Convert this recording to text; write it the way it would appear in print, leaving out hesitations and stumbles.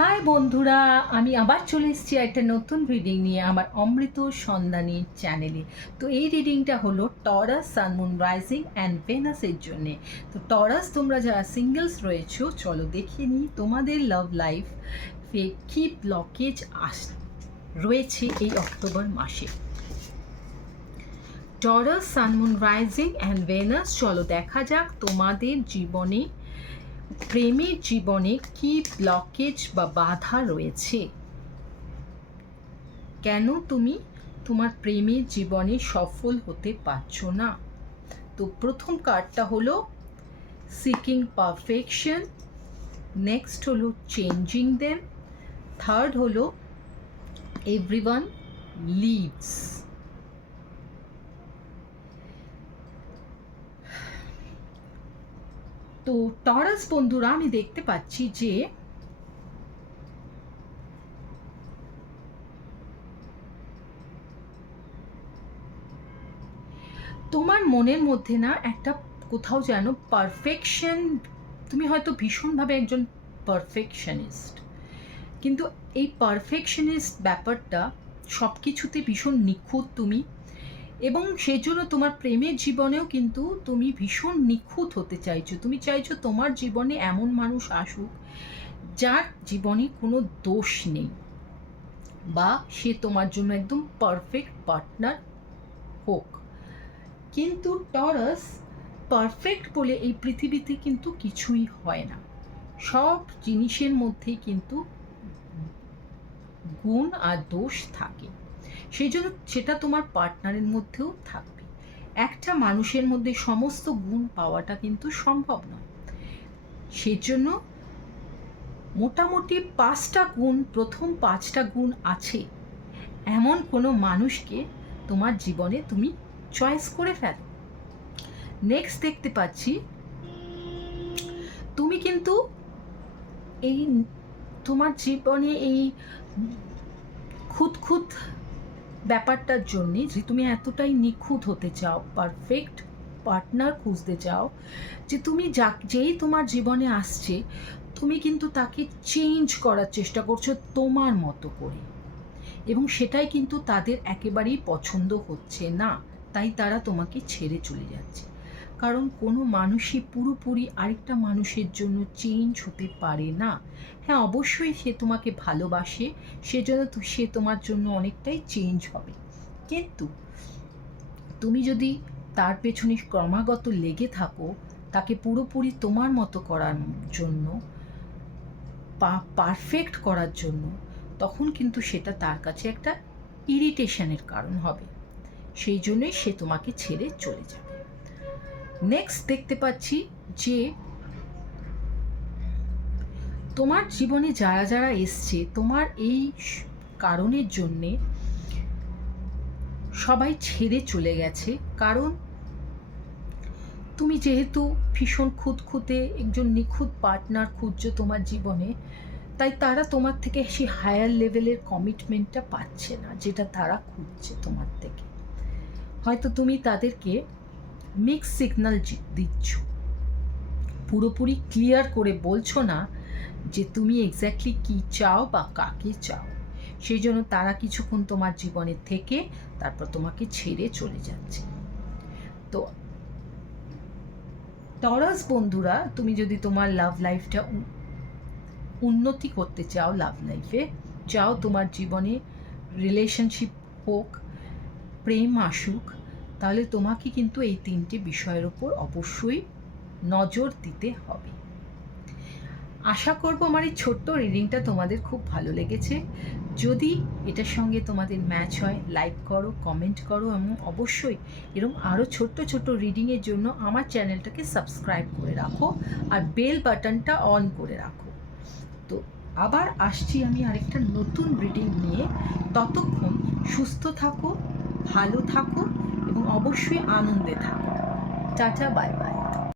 High বন্ধুরা, আমি আবার চলে এসেছি একটা নতুন রিডিং নিয়ে আমার অমৃত সন্ধানী চ্যানেলে। তো এই রিডিংটা হলো Taurus, San, moon, rising and ভেনাসের জন্যে। তো টরাস, তোমরা যারা সিঙ্গেলস রয়েছো, চলো দেখিয়ে নিই তোমাদের লাভ লাইফে কী ব্লকেজ রয়েছে এই অক্টোবর মাসে। Taurus, San, moon, rising and Venus, চলো দেখা যাক তোমাদের জীবনে, প্রেমের জীবনে কি ব্লকেজ বা বাধা রয়েছে। কেন তুমি তোমার প্রেমের জীবনে সফল হতে পারছো না? তো প্রথম কার্ডটা হলো সিকিং পারফেকশন, নেক্সট হলো চেঞ্জিং দেম, থার্ড হলো এভরিওয়ান লিভস। তো টরাস বন্ধুরা, আমি দেখতে পাচ্ছি যে তোমার মনের মধ্যে না একটা কোথাও যেন পারফেকশন, তুমি হয়তো ভীষণভাবে একজন পারফেকশনিস্ট, কিন্তু এই পারফেকশনিস্ট ব্যাপারটা সব কিছুতে ভীষণ নিখুঁত তুমি, এবং সেজন্য তোমার প্রেমের জীবনেও কিন্তু তুমি ভীষণ নিখুঁত হতে চাইছো। তুমি চাইছো তোমার জীবনে এমন মানুষ আসুক যার জীবনে কোনো দোষ নেই, বা সে তোমার জন্য একদম পারফেক্ট পার্টনার হোক। কিন্তু টরাস, পারফেক্ট বলে এই পৃথিবীতে কিন্তু কিছুই হয় না। সব জিনিসের মধ্যেই কিন্তু গুণ আর দোষ থাকে, সেই জন্য সেটা তোমার পার্টনারের মধ্যেও থাকবে। একটা মানুষের মধ্যে সমস্ত গুণ পাওয়াটা কিন্তু সম্ভব নয়। সেজন্য মোটামুটি 5টা গুণ, প্রথম 5টা গুণ আছে এমন কোনো মানুষকে তোমার জীবনে তুমি চয়েস করে ফেলো। নেক্সট দেখতে পাচ্ছি তুমি কিন্তু এই তোমার জীবনে এই খুঁত ব্যাপারটার জন্যে, যে তুমি এতটাই নিখুঁত হতে চাও, পারফেক্ট পার্টনার খুঁজতে চাও, যে তুমি যেই তোমার জীবনে আসছে তুমি কিন্তু তাকে চেঞ্জ করার চেষ্টা করছো তোমার মতো করে, এবং সেটাই কিন্তু তাদের একেবারেই পছন্দ হচ্ছে না, তাই তারা তোমাকে ছেড়ে চলে যাচ্ছে। কারণ কোনো মানুষই পুরোপুরি আরেকটা মানুষের জন্য চেঞ্জ হতে পারে না। হ্যাঁ, অবশ্যই সে তোমাকে ভালোবাসে, সেজন্য সে তোমার জন্য অনেকটাই চেঞ্জ হবে, কিন্তু তুমি যদি তার পেছনে ক্রমাগত লেগে থাকো তাকে পুরোপুরি তোমার মতো করার জন্য, পারফেক্ট করার জন্য, তখন কিন্তু সেটা তার কাছে একটা ইরিটেশনের কারণ হবে, সেই জন্যই সে তোমাকে ছেড়ে চলে যাবে। নেক্সট দেখতে পাচ্ছি যে তোমার জীবনে যারা যারা এসছে তোমার এই কারণের জন্যে সবাই ছেড়ে চলে গেছে, কারণ তুমি যেহেতু ভীষণ খুঁতখুঁতে একজন নিখুঁত পার্টনার খুঁজছো তোমার জীবনে, তাই তারা তোমার থেকে সেই হায়ার লেভেলের কমিটমেন্টটা পাচ্ছে না যেটা তারা খুঁজছে তোমার থেকে। হয়তো তুমি তাদেরকে মিক্স সিগন্যাল দিচ্ছ, পুরোপুরি ক্লিয়ার করে বলছো না যে তুমি এক্স্যাক্টলি কী চাও বা কাকে চাও, সেই জন্য তারা কিছুক্ষণ তোমার জীবনে থেকে তারপর তোমাকে ছেড়ে চলে যাচ্ছে। তো টরাস বন্ধুরা, তুমি যদি তোমার লাভ লাইফটা উন্নতি করতে চাও, লাভ লাইফে চাও তোমার জীবনে রিলেশনশিপ হোক, প্রেম আসুক, তাহলে তোমাকে কিন্তু এই 3টে বিষয়ের ওপর অবশ্যই নজর দিতে হবে। আশা করব আমার এই ছোট্ট রিডিংটা তোমাদের খুব ভালো লেগেছে। যদি এটার সঙ্গে তোমাদের ম্যাচ হয়, লাইক করো, কমেন্ট করো, এবং অবশ্যই এরকম আরও ছোট্ট ছোট্ট রিডিংয়ের জন্য আমার চ্যানেলটাকে সাবস্ক্রাইব করে রাখো আর বেল বাটনটা অন করে রাখো। তো আবার আসছি আমি আরেকটা নতুন রিডিং নিয়ে। ততক্ষণ সুস্থ থাকো, ভালো থাকো এবং অবশ্যই আনন্দে থাকো। Tata, bye bye.